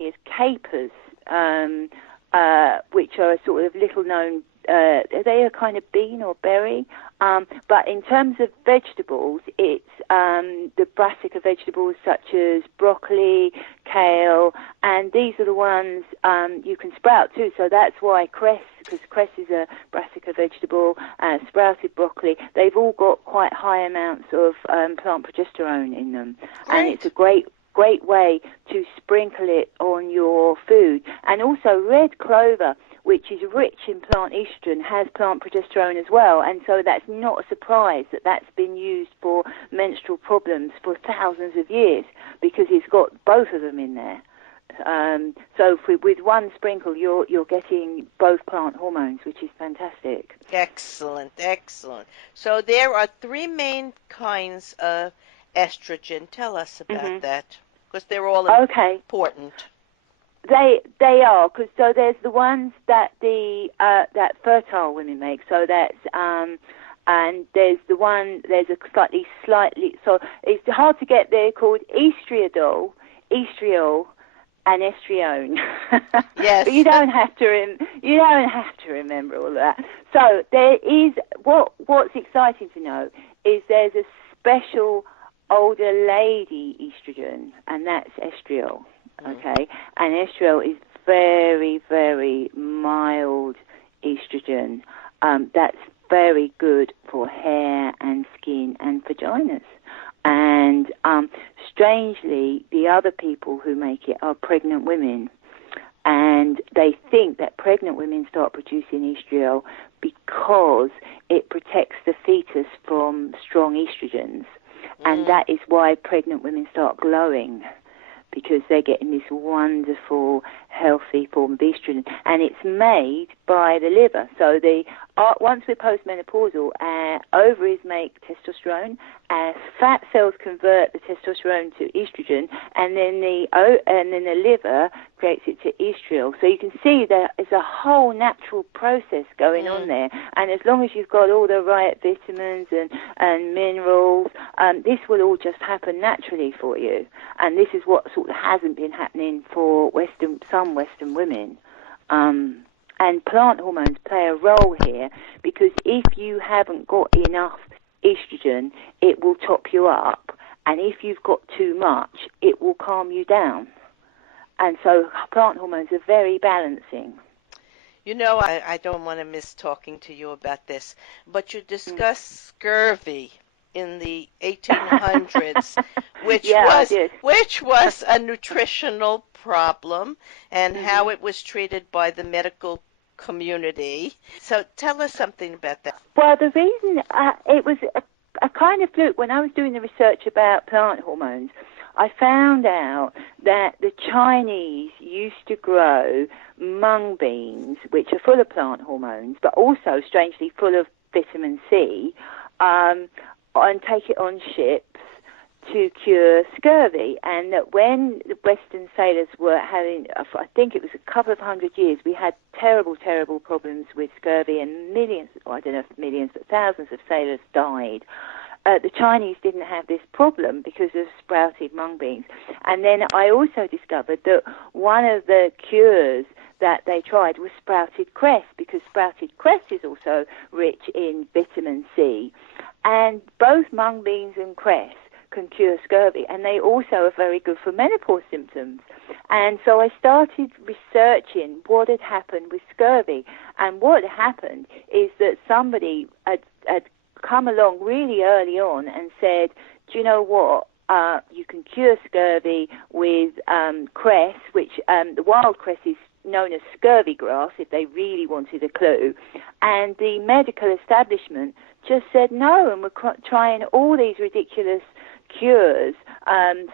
is capers, which are a sort of little known, they are kind of bean or berry. But in terms of vegetables, it's the brassica vegetables such as broccoli, kale, and these are the ones you can sprout too. So that's why cress, because cress is a brassica vegetable, sprouted broccoli, they've all got quite high amounts of plant progesterone in them. Great. And it's a great way to sprinkle it on your food. And also red clover, which is rich in plant estrogen, has plant progesterone as well, and so that's not a surprise that that's been used for menstrual problems for thousands of years, because it's got both of them in there. So with one sprinkle, you're getting both plant hormones, which is fantastic. Excellent, excellent. So there are 3 main kinds of estrogen. Tell us about that, because they're all important. They are, because so there's the ones that that fertile women make. So that's and there's a slightly so it's hard to get there, called estriol, and estrione. Yes. But you don't have to remember all of that. So there is what's exciting to know is there's a special older lady estrogen, and that's estriol. Okay, and estriol is very, very mild estrogen. That's very good for hair and skin and vaginas. And strangely, the other people who make it are pregnant women. And they think that pregnant women start producing estriol because it protects the fetus from strong estrogens. And that is why pregnant women start glowing, because they're getting this wonderful, healthy form of estrogen. And it's made by the liver. So once we're postmenopausal, ovaries make testosterone, fat cells convert the testosterone to estrogen, and then the liver creates it to estriol. So you can see there is a whole natural process going on there. And as long as you've got all the right vitamins and minerals, this will all just happen naturally for you. And this is what sort of hasn't been happening for some Western women. And plant hormones play a role here, because if you haven't got enough estrogen, it will top you up. And if you've got too much, it will calm you down. And so plant hormones are very balancing. You know, I don't want to miss talking to you about this, but you discussed scurvy in the 1800s, which was a nutritional problem, and how it was treated by the medical community. So tell us something about that. Well, the reason it was a kind of fluke. When I was doing the research about plant hormones, I found out that the Chinese used to grow mung beans, which are full of plant hormones, but also, strangely, full of vitamin C, and take it on ships to cure scurvy. And that when the Western sailors were having, I think it was a couple of 100 years, we had terrible, terrible problems with scurvy, and millions, I don't know if millions, but thousands of sailors died. The Chinese didn't have this problem because of sprouted mung beans. And then I also discovered that one of the cures that they tried was sprouted cress, because sprouted cress is also rich in vitamin C. And both mung beans and cress can cure scurvy, and they also are very good for menopause symptoms. And so I started researching what had happened with scurvy. And what happened is that somebody had come along really early on and said, do you know what? You can cure scurvy with cress, which the wild cress is known as scurvy grass, if they really wanted a clue. And the medical establishment just said no, and were trying all these ridiculous cures.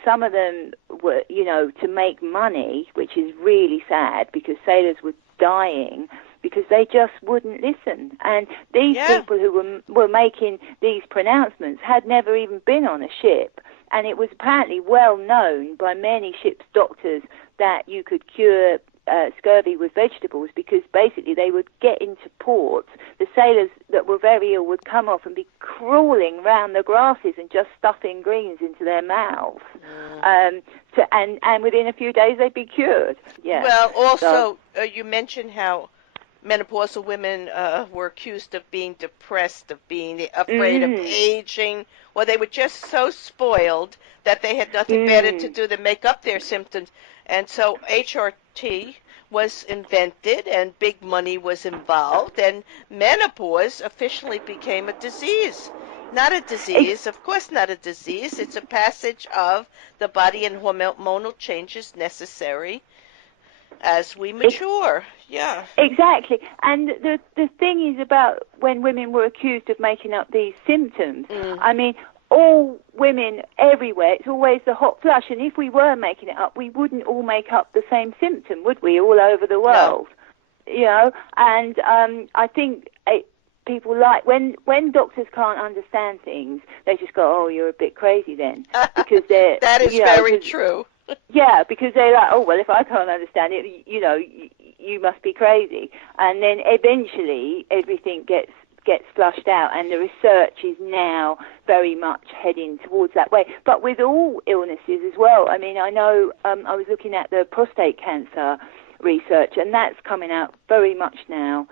Some of them were, to make money, which is really sad, because sailors were dying because they just wouldn't listen. And these people who were making these pronouncements had never even been on a ship. And it was apparently well known by many ship's doctors that you could cure scurvy with vegetables, because basically they would get into ports. The sailors that were very ill would come off and be crawling round the grasses and just stuffing greens into their mouths. And within a few days they'd be cured. Yeah. Well, also, you mentioned how menopausal women were accused of being depressed, of being afraid of aging, or they were just so spoiled that they had nothing better to do than make up their symptoms. And so HRT was invented, and big money was involved, and menopause officially became a disease. Not a disease, of course not a disease. It's a passage of the body and hormonal changes necessary as we mature. Yeah. Exactly. And the thing is about when women were accused of making up these symptoms, I mean, all women everywhere, it's always the hot flush. And if we were making it up, we wouldn't all make up the same symptom, would we, all over the world? No. You know, and I think people like, when doctors can't understand things, they just go, oh, you're a bit crazy then. Because they're... That is very true. Yeah, because they're like, oh, well, if I can't understand it, you know, you must be crazy. And then eventually everything gets flushed out, and the research is now very much heading towards that way. But with all illnesses as well, I mean, I know I was looking at the prostate cancer research, and that's coming out very much now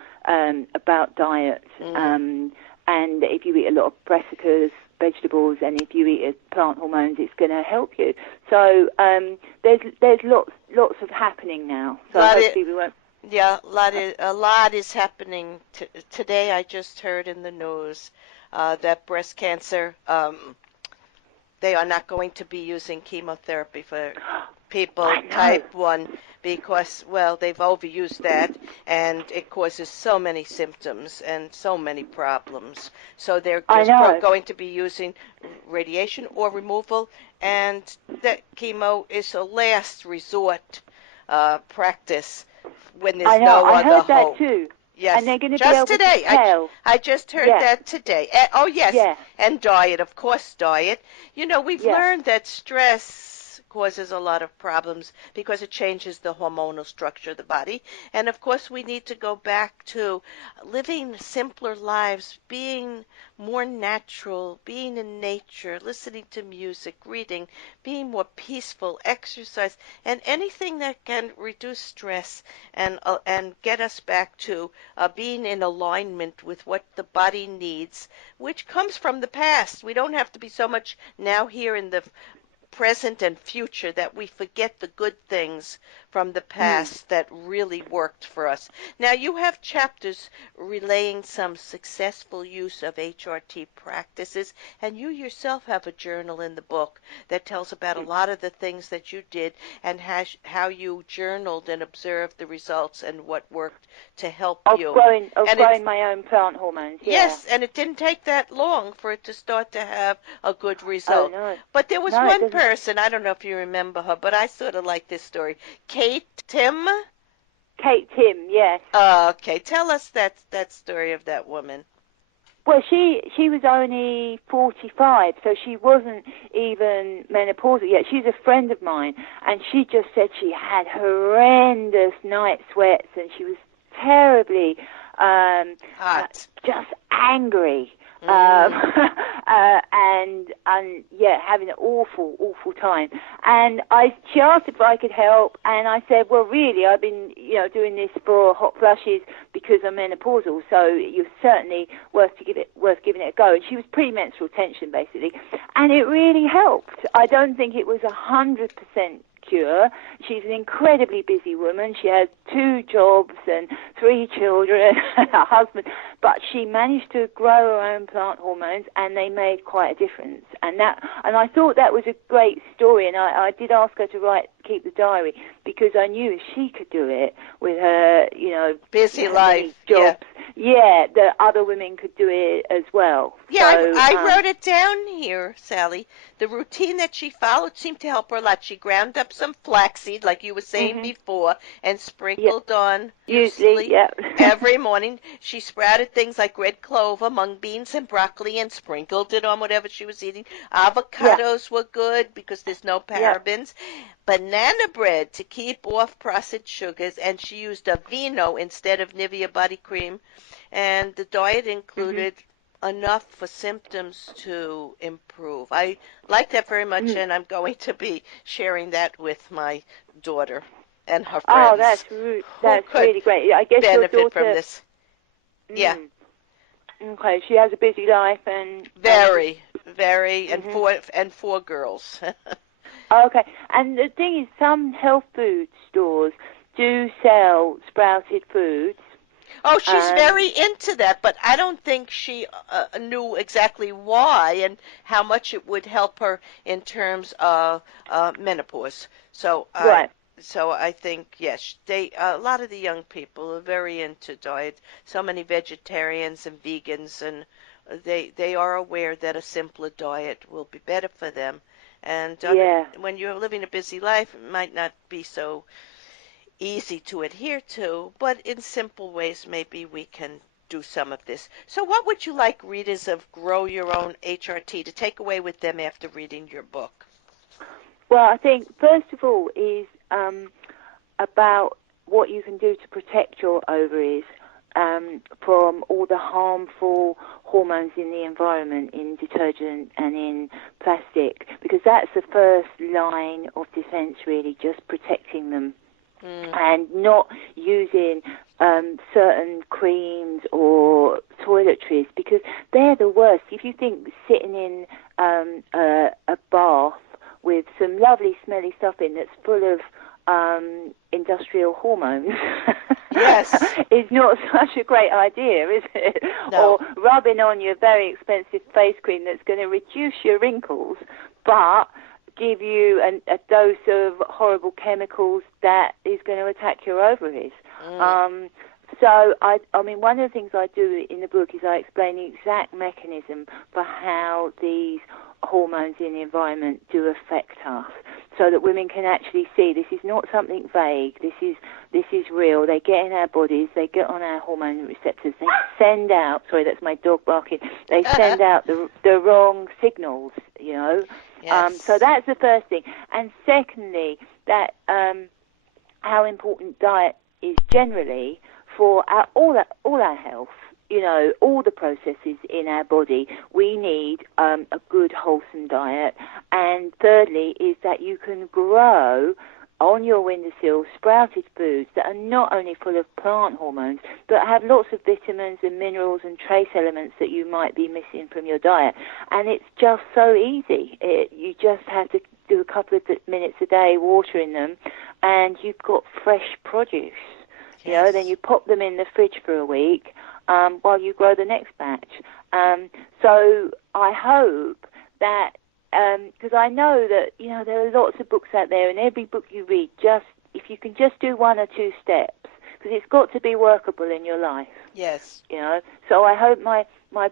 about diet. And if you eat a lot of brassicas, vegetables, and if you eat plant hormones, it's going to help you. So there's lots of happening now. So hopefully we won't. Yeah, a lot is happening. Today I just heard in the news that breast cancer, they are not going to be using chemotherapy for people type 1 because, well, they've overused that, and it causes so many symptoms and so many problems. So they're just going to be using radiation or removal, and that chemo is a last resort practice when there's no other hope. I heard that too. Yes, and they're going to just be able today. To tell. I just heard that today. Oh, yes, and diet, of course, diet. You know, we've learned that stress causes a lot of problems because it changes the hormonal structure of the body. And, of course, we need to go back to living simpler lives, being more natural, being in nature, listening to music, reading, being more peaceful, exercise, and anything that can reduce stress and get us back to being in alignment with what the body needs, which comes from the past. We don't have to be so much now here in the present and future that we forget the good things from the past that really worked for us. Now, you have chapters relaying some successful use of HRT practices, and you yourself have a journal in the book that tells about a lot of the things that you did and how you journaled and observed the results and what worked to help you. Growing my own plant hormones, Yes, and it didn't take that long for it to start to have a good result. Oh, no. But there was one person, I don't know if you remember her, but I sort of like this story. Kate Tim, yes. Okay, tell us that story of that woman. Well, she was only 45, so she wasn't even menopausal yet. She's a friend of mine, and she just said she had horrendous night sweats, and she was terribly just angry. Having an awful time. And she asked if I could help, and I said, well, really, I've been, doing this for hot flushes because I'm menopausal, so you're certainly worth giving it a go. And she was premenstrual tension, basically, and it really helped. I don't think it was 100% cure. She's an incredibly busy woman. She has 2 jobs and 3 children and a husband, but she managed to grow her own plant hormones, and they made quite a difference. And I thought that was a great story, and I did ask her to keep the diary, because I knew if she could do it with her, busy life, jobs, that other women could do it as well. Yeah, so, I wrote it down here, Sally. The routine that she followed seemed to help her a lot. She ground up some flaxseed, like you were saying before, and sprinkled on usually every morning. She sprouted things like red clover, mung beans, and broccoli, and sprinkled it on whatever she was eating. Avocados were good because there's no parabens. banana bread to keep off processed sugars, and she used Aveeno instead of Nivea body cream. And the diet included enough for symptoms to improve. I like that very much, and I'm going to be sharing that with my daughter and her friends. Oh, that's really great. I guess your daughter from this. Yeah. Okay, she has a busy life and very, and four girls. Okay, and the thing is, some health food stores do sell sprouted foods. Oh, she's very into that, but I don't think she knew exactly why and how much it would help her in terms of menopause. So, right. So I think yes, a lot of the young people are very into diet. So many vegetarians and vegans, and they are aware that a simpler diet will be better for them. And when you're living a busy life, it might not be so easy to adhere to, but in simple ways, maybe we can do some of this. So what would you like readers of Grow Your Own HRT to take away with them after reading your book? Well, I think, first of all, is about what you can do to protect your ovaries from all the harmful hormones in the environment, in detergent and in plastic, because that's the first line of defense, really, just protecting them. And not using certain creams or toiletries, because they're the worst. If you think sitting in a bath with some lovely smelly stuff in that's full of industrial hormones, yes, is not such a great idea, is it? No. Or rubbing on your very expensive face cream that's going to reduce your wrinkles, but give you a dose of horrible chemicals that is going to attack your ovaries. So, I mean, one of the things I do in the book is I explain the exact mechanism for how these hormones in the environment do affect us, so that women can actually see this is not something vague. This is real. They get in our bodies. They get on our hormone receptors. They send out. Sorry, that's my dog barking. They send out the wrong signals. You know. Yes. So that's the first thing. And secondly, that how important diet is generally for all our health. You know, all the processes in our body. We need a good, wholesome diet. And thirdly is that you can grow on your windowsill sprouted foods that are not only full of plant hormones, but have lots of vitamins and minerals and trace elements that you might be missing from your diet. And it's just so easy. You just have to do a couple of minutes a day watering them, and you've got fresh produce. Yes. You know, then you pop them in the fridge for a week while you grow the next batch. So I hope that, because I know that, you know, there are lots of books out there, and every book you read, just if you can just do one or two steps, because it's got to be workable in your life. Yes. You know, so I hope my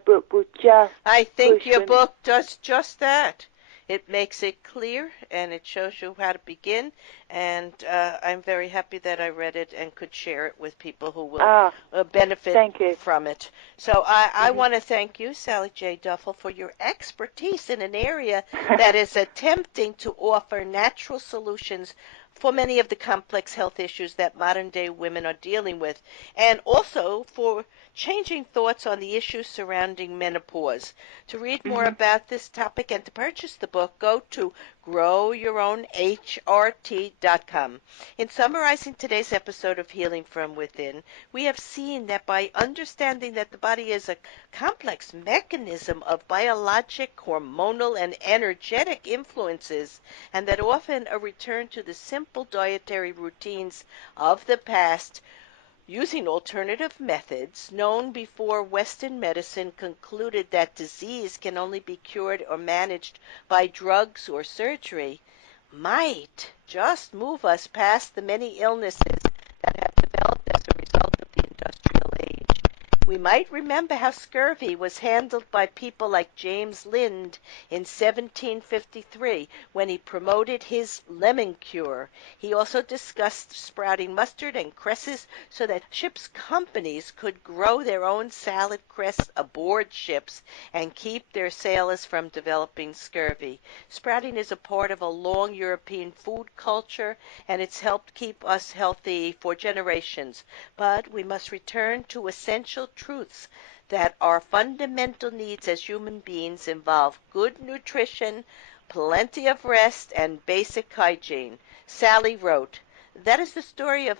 book will just I think your book does just that. It makes it clear, and it shows you how to begin, and I'm very happy that I read it and could share it with people who will benefit from it. So I want to thank you, Sally J. Duffell, for your expertise in an area that is attempting to offer natural solutions for many of the complex health issues that modern-day women are dealing with, and also for changing thoughts on the issues surrounding menopause. To read more about this topic and to purchase the book, go to growyourownhrt.com. In summarizing today's episode of Healing from Within, we have seen that by understanding that the body is a complex mechanism of biologic, hormonal, and energetic influences, and that often a return to the simple dietary routines of the past, using alternative methods known before Western medicine concluded that disease can only be cured or managed by drugs or surgery, might just move us past the many illnesses that have developed as a result of the industrial age. We might remember how scurvy was handled by people like James Lind in 1753 when he promoted his lemon cure. He also discussed sprouting mustard and cresses so that ships' companies could grow their own salad cress aboard ships and keep their sailors from developing scurvy. Sprouting is a part of a long European food culture, and it's helped keep us healthy for generations. But we must return to essential truths that our fundamental needs as human beings involve good nutrition, plenty of rest, and basic hygiene. Sally wrote, "That is the story of